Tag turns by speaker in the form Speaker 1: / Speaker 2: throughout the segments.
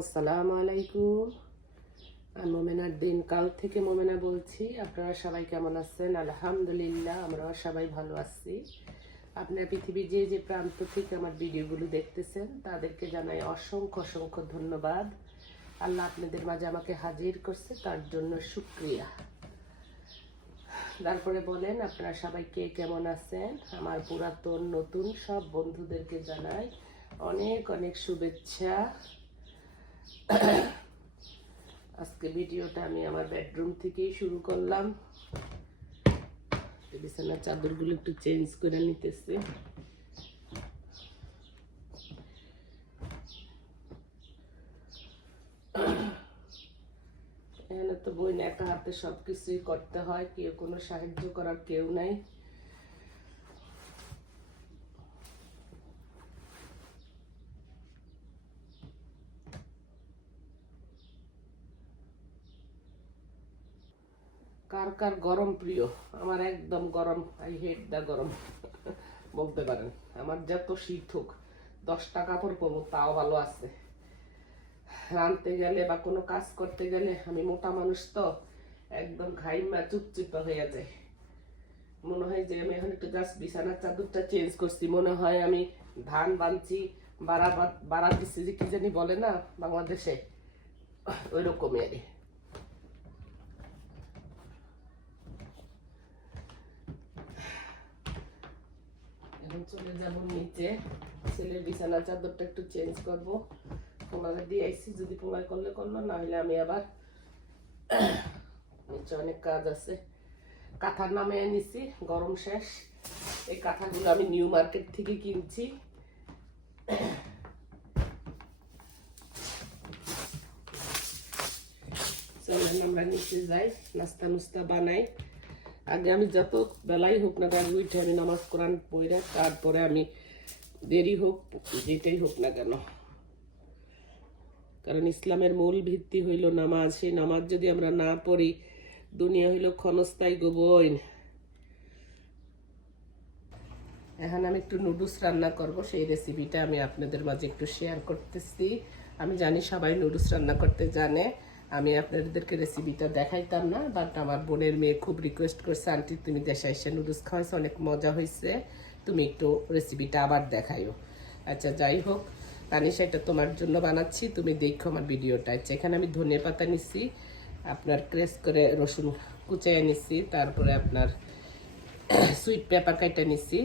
Speaker 1: আসসালামু আলাইকুম। আমি মোমেনার দিন কাল থেকে মোমেনা বলছি, আপনারা সবাই কেমন আছেন? আলহামদুলিল্লাহ, আমরাও সবাই ভালো আছি। আপনার পৃথিবীর যে যে প্রান্ত থেকে আমার ভিডিওগুলো দেখতেছেন, তাদেরকে জানাই অসংখ্য অসংখ্য ধন্যবাদ। আল্লাহ আপনাদের মাঝে আমাকে হাজির করছে, তার জন্য শুক্রিয়া। তারপরে বলেন, আপনারা সবাই কে কেমন আছেন? আমার পুরাতন, নতুন সব বন্ধুদেরকে জানাই অনেক অনেক শুভেচ্ছা। আজকে ভিডিওটা আমি আমার বেডরুম থেকেই শুরু করলাম। বিছানার চাদরগুলো একটু চেঞ্জ করে নিতেছে। এখানে তো বই একা হাতে সব কিছুই করতে হয়, কেউ কোনো সাহায্য করার কেউ নাই। কার কার গরম প্রিয়? আমার একদম গরম আই হেট দা গরম। বলতে পারেন, আমার যত শীত হোক, দশটা কাপড় পরবো, তাও ভালো আছে। রানতে গেলে বা কোনো কাজ করতে গেলে আমি মোটা মানুষ তো, একদম ঘাইমা, চুপচুপ হয়ে যায় মনে হয় যে আমি এখন একটু জাস্ট বিছানার চাদরটা চেঞ্জ করছি। মনে হয় আমি ধান বানছি, বাড়া বাড়া দিচ্ছি যে কি জানি বলে না বাংলাদেশে? ওই রকমই আর এখন চলে যাব নিচে। ছেলের বিছানা চাদরটা একটু চেঞ্জ করব। পোলারে দিয়ে আইসি যদি পোলাই করলে করল না হলে আমি আবার নিচে অনেক কাজ আছে। কাঁথার নামে নিছি গরম শেষ। এই কাঁথাগুলো আমি নিউ মার্কেট থেকে কিনছি। আমরা নিচে যাই, নাস্তা নুস্তা বানাই। আগে আমি যত বেলাই হোক না কেন উঠে আমি নামাজ কোরআন পড়ে, তারপরে আমি দেরি হোক যেটাই হোক না কেন। কারণ ইসলামের মূল ভিত্তি হইল নামাজ। সেই নামাজ যদি আমরা না পড়ি, দুনিয়া হইল ক্ষণস্থায়ী গোবইন এখন আমি একটু নুডলস রান্না করব, সেই রেসিপিটা আমি আপনাদের মাঝে একটু শেয়ার করতেছি। আমি জানি সবাই নুডলস রান্না করতে জানে। আমি আপনাদেরকে রেসিপিটা দেখাইতাম না বাট আমার বোনের মেয়ে খুব রিকোয়েস্ট করছে, আন্টি, তুমি দেশে এসে নুডলস খাওয়াইছো, অনেক মজা হয়েছে তুমি একটু রেসিপিটা আবার দেখাইও। আচ্ছা যাই হোক, তানিশা, এটা তোমার জন্য বানাচ্ছি, তুমি দেখো আমার ভিডিওটা আচ্ছা এখানে আমি ধনে পাতা নিচ্ছি আপনার ক্রেস করে রসুন কুচাইয়ে নিচ্ছি তারপরে আপনার সুইট পেপার কাইটা নিচ্ছি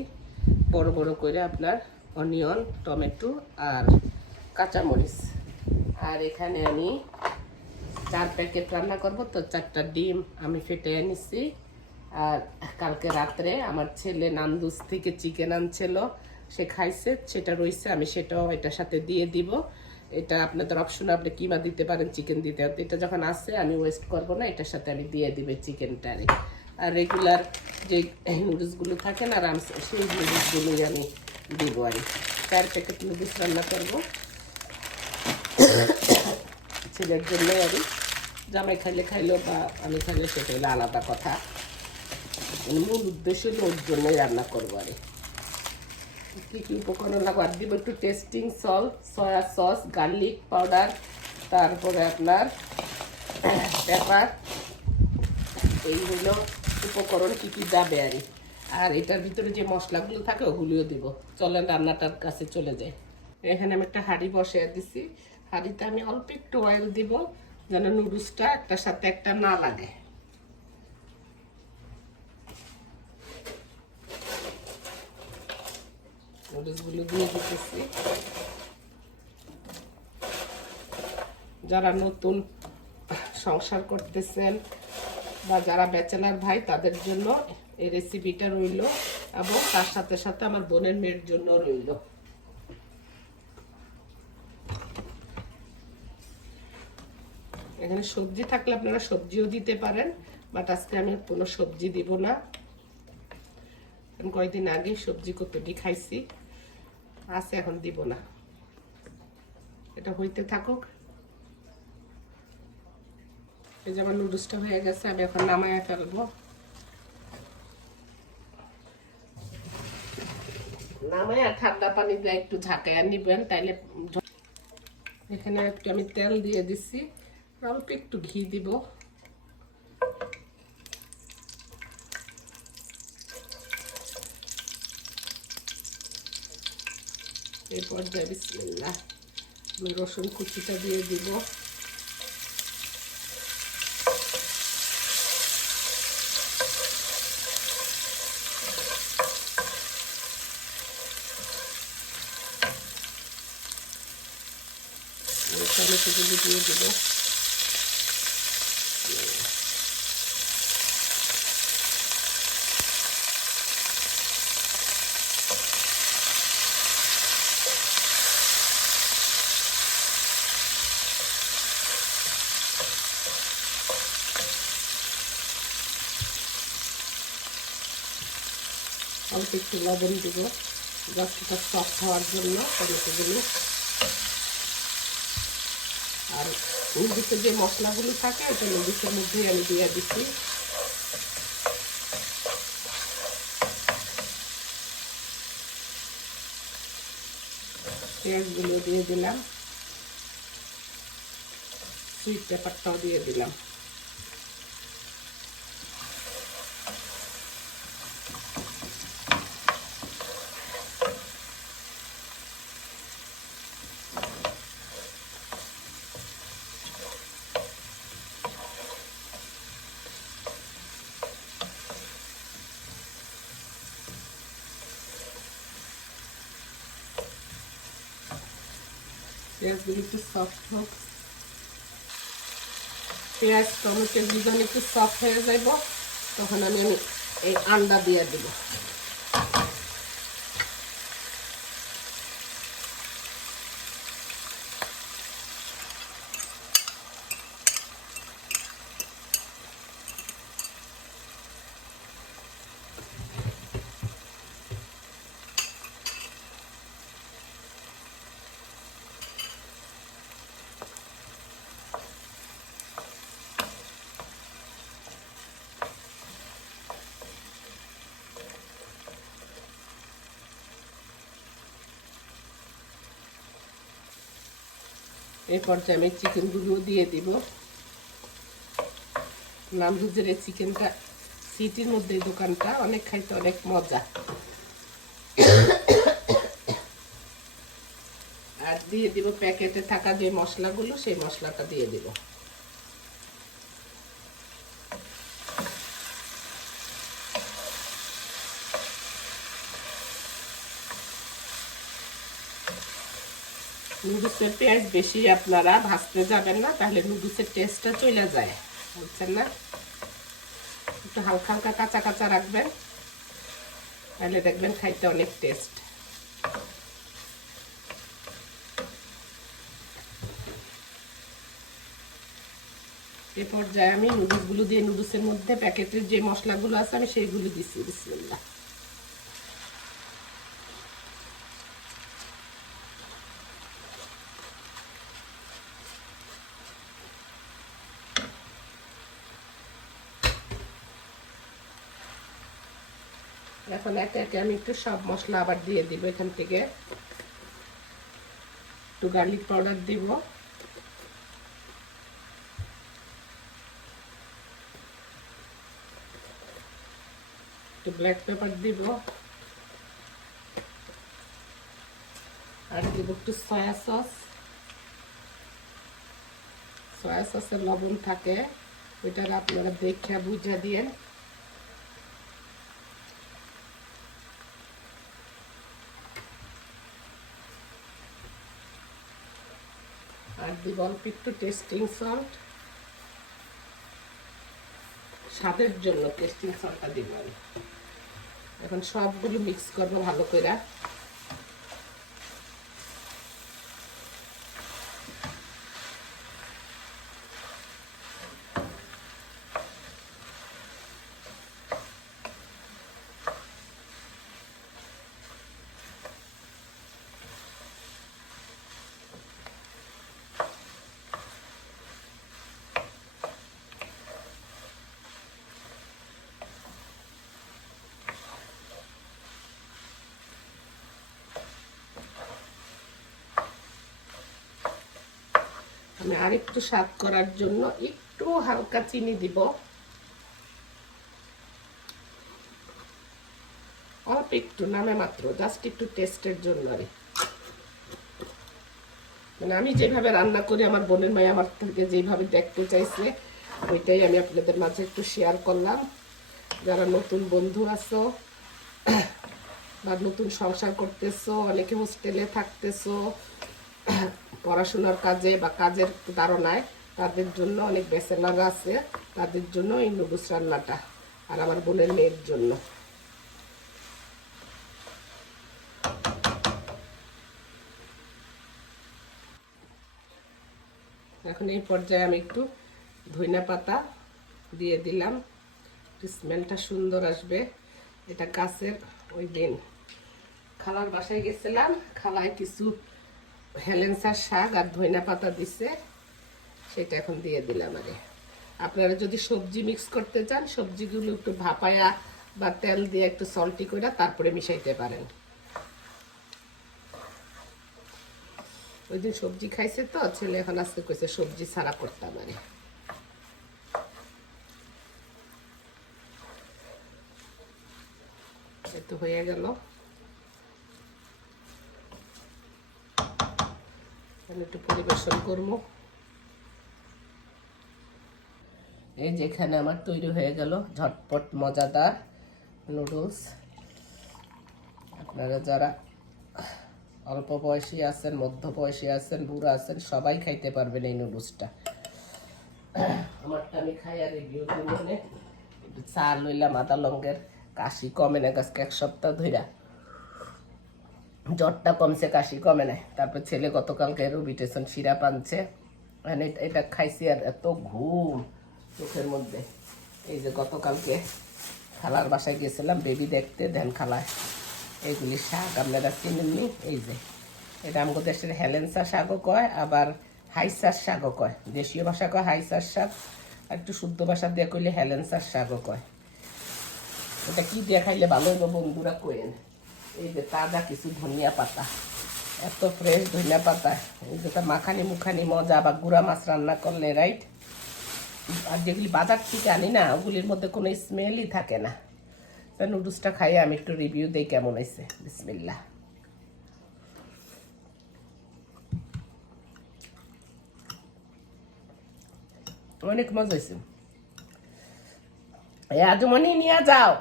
Speaker 1: বড় বড় করে আপনার অনিয়ন টমেটো আর কাঁচামরিচ। আর এখানে আমি চার প্যাকেট রান্না করব, তো চারটা ডিম আমি ফেটে নিচ্ছি আর কালকে রাত্রে আমার ছেলে নান্দুস থেকে চিকেন আনছিল, সে খাইছে, সেটা রয়েছে আমি সেটাও এটার সাথে দিয়ে দিব। এটা আপনাদের অপশন আপনি কিমা দিতে পারেন চিকেন দিতে। এটা যখন আসে আমি ওয়েস্ট করব না, এটার সাথে আমি দিয়ে দিবে চিকেনটারে আর রেগুলার যে নুডলসগুলো থাকে না, রাম, সেই নুডলসগুলোই আমি দিব আর। চার প্যাকেট নুডলস রান্না করব। ছেলের জন্য কি। জামাই খাইলে খাইলো বা আমি খাইলে সেটা হলো আলাদা কথা মানে মূল উদ্দেশ্য হলো ওর জন্যই রান্না করব আর কি। কি উপকরণ লাগবে আর দিব একটু tasting salt soya sauce garlic powder তারপরে আপনার পেপার এই হলো উপকরণ কী কী যাবে আর। আর এটার ভিতরে যে মশলাগুলো থাকে ওগুলিও দিব চলেন রান্নাটার কাছে চলে যায় এখানে আমি একটা হাঁড়ি বসে দিছি হাঁড়িতে আমি অল্প একটু অয়েল দিব, যেন নুডলসটা একটার সাথে একটা না লাগে। নুডলসগুলো দিয়ে দিতেছি। যারা নতুন সংসার করতেছেন বা যারা ব্যাচেলার ভাই, তাদের জন্য এই রেসিপিটা রইল এবং তার সাথে সাথে আমার বোনের মেয়ের জন্য রইল। এখানে সবজি থাকলে আপনারা সবজিও দিতে পারেন বাট আজকে আমি কোনো সবজি দিব না। কয়েকদিন আগে সবজি কতটি খাইছি, আছে এখন দিব না। এটা হইতে থাকুক। এই যে আমার নুডলসটা হয়ে গেছে, আমি এখন নামায় ফেলব। ঠান্ডা পানি দিয়ে একটু ঝাঁকাইয়া নিবেন, তাইলে এখানে একটু আমি তেল দিয়ে দিচ্ছি অল্প একটু ঘি দিব। এই পর্যায়ে আমি রসুন কুচিটা দিয়ে দিব। দিয়ে দেবো। অল্প একটু লবণ দেবো। গাছটা সফট হওয়ার জন্য টমেটোগুলো আর নুডলসে যে মশলাগুলো থাকে, ওটা নুডলসের মধ্যেই আমি দিয়ে দিচ্ছি। পেঁয়াজগুলো দিয়ে দিলাম। সুইট পেপারটাও দিয়ে দিলাম। পেঁয়াজগুলো একটু সফট হোক পেঁয়াজ টমেটো যখন একটু সফট হয়ে যাব তখন আমি এই আন্ডা দিয়ে দেব এই পর্যায়ে আমি চিকেনগুলো দিয়ে দিব। নামরুজের এই চিকেনটা, সিটির মধ্যে দোকানটা, অনেক খাইতে অনেক মজা। আর দিয়ে দিব প্যাকেটে থাকা যে মশলাগুলো, সেই মশলাটা দিয়ে দিব। নুডলসের পেঁয়াজ বেশি আপনারা ভাজতে যাবেন না, তাহলে নুডলসের টেস্টটা চলে যায়, বুঝছেন না? একটু হালকা হালকা কাঁচা কাঁচা রাখবেন, তাহলে দেখবেন খাইতে অনেক টেস্ট এ পর্যায়ে আমি নুডলসগুলো দিয়ে নুডলসের মধ্যে প্যাকেটের যে মশলাগুলো আছে, আমি সেইগুলো দিচ্ছি বিসমিল্লাহ। এখন একে একে আমি একটু সব মশলা আবার দিয়ে দিব এখান থেকে। একটু গার্লিক পাউডার দিব। একটু ব্ল্যাক পেপার দিব। আর দিব একটু সয়া সস সয়া সসের লবণ থাকে। ওইটার আপনারা দেখে বুঝে দিয়ে আর দিব অল্প একটু টেস্টিং সল্ট স্বাদের জন্য টেস্টিং সল্টটা দিব এখন সবগুলো মিক্স করব ভালো করে। আমি আরেকটু স্বাদ করার জন্য একটু হালকা চিনি দিব। অল্প একটু নামে মাত্র জাস্ট একটু টেস্টের জন্য আর মানে আমি যেভাবে রান্না করি, আমার বোনের মাই আমার থেকে যেভাবে দেখতে চাইছে, ওইটাই আমি আপনাদের মাঝে একটু শেয়ার করলাম। যারা নতুন বন্ধু আছো, বা নতুন সংসার করতেছো, অনেকে হোস্টেলে থাকতেছো পড়াশোনার কাজে বা কাজের ধারণায় তাদের জন্য অনেক বেসেলার আছে। তাদের জন্য এই নুডলস রান্নাটা আর আমার বোনের মেয়ের জন্য। এখন এই পর্যায়ে আমি একটু ধইনা পাতা দিয়ে দিলাম। স্মেলটা সুন্দর আসবে। এটা গাছের ওই দিন। খালার বাসায় গেছিলাম। খালায় কিছু হেলেন্সার শাক আর ধইনা পাতা দিছে, সেটা এখন দিয়ে দিলাম আরে আপনারা যদি সবজি মিক্স করতে চান, সবজিগুলো একটু ভাপায়া বা তেল দিয়ে একটু সল্টি করে তারপরে মিশাইতে পারেন। ওই দিন সবজি খাইছে তো, ছেলে এখন আজকে কইছে সবজি ছাড়া করতাম আরে তো হয়ে গেল। আমি একটু পরিবেশন করব। এই যেখানে আমার তৈরি হয়ে গেল ঝটপট মজাদার নুডলস। আপনারা যারা অল্প বয়সী আছেন, মধ্য বয়সী আছেন, বুড়া আছেন, সবাই খাইতে পারবেন এই নুডলসটা। আমারটা আমি খাই আর রিভিউ দিব চা লইলাম, আদা লঙ্গের কাশি কমে না গাছকে এক সপ্তাহ ধইরা। জ্বরটা কমছে, কাশি কমে না তারপর ছেলে গতকালকে রুবিটেশন সিরাপ আনছে মানে এটা- খাইছি আর এত ঘুম চোখের মধ্যে। এই যে গতকালকে খালার বাসায় গেছিলাম, বেবি দেখতে, দেন খালায় এইগুলি শাক আপনারা চিনেননি? এই যে, এটা আমাদের দেশের হেলেন্সা শাকও কয়, আবার হাইসার শাকও কয়। দেশীয় ভাষা কয় হাইসার শাক, আর একটু শুদ্ধ ভাষা দিয়ে কইলে হেলেন্সার শাকও কয়। এটা কি দিয়ে খাইলে ভালো হইব বন্ধুরা কইেন এই যে তাজা কিছু ধনিয়া পাতা। এত ফ্রেশ ধনিয়া পাতা। এই যেটা মাখানি মুখানি মজা বা গুঁড়া মাছ রান্না করলে রাইট আর যেগুলি বাজার থেকে আনি না, ওগুলির মধ্যে কোনো স্মেলই থাকে না। তা নুডলসটা খাইয়ে আমি একটু রিভিউ দিই কেমন হয়েছে। বিসমিল্লা অনেক মজা হয়েছে। এই আজমনি নিয়ে যাও।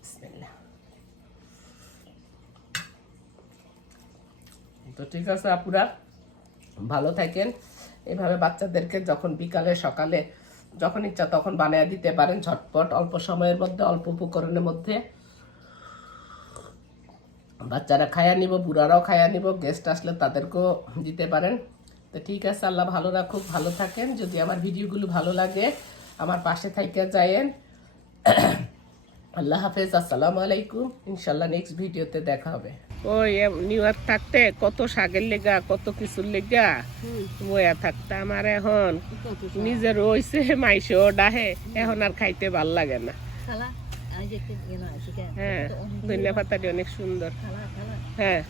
Speaker 1: বিসমিল্লাহ। তো ঠিক আছে আপুরা, ভালো থাকেন। এভাবে বাচ্চাদেরকে যখন বিকালে, সকালে যখন ইচ্ছা তখন বানিয়ে দিতে পারেন ঝটপট, অল্প সময়ের মধ্যে, অল্প উপকরণের মধ্যে। বাচ্চারা খায়া নিব, বুড়ারাও খায়া নিব গেস্ট আসলে তাদেরকেও দিতে পারেন। তো ঠিক আছে, আল্লাহ ভালো রাখুক, ভালো থাকেন। যদি আমার ভিডিওগুলো ভালো লাগে, আমার পাশে থাইকে যায়েন। আল্লাহ হাফেজ, আসসালামু আলাইকুম। ইনশাল্লাহ নেক্সট ভিডিওতে দেখা হবে। ওই নিউ ইয়র্ক থাকতে কত শাকের লেগা কত কিছুর লেগা। বয়া থাকতে আমার এখন নিজের রইছে মাইসেও ডাহে এখন আর খাইতে ভালো লাগে না।
Speaker 2: ইয়ে
Speaker 1: হ্যাঁ
Speaker 2: ধন্যবাদ অনেক
Speaker 1: সুন্দর। হ্যাঁ।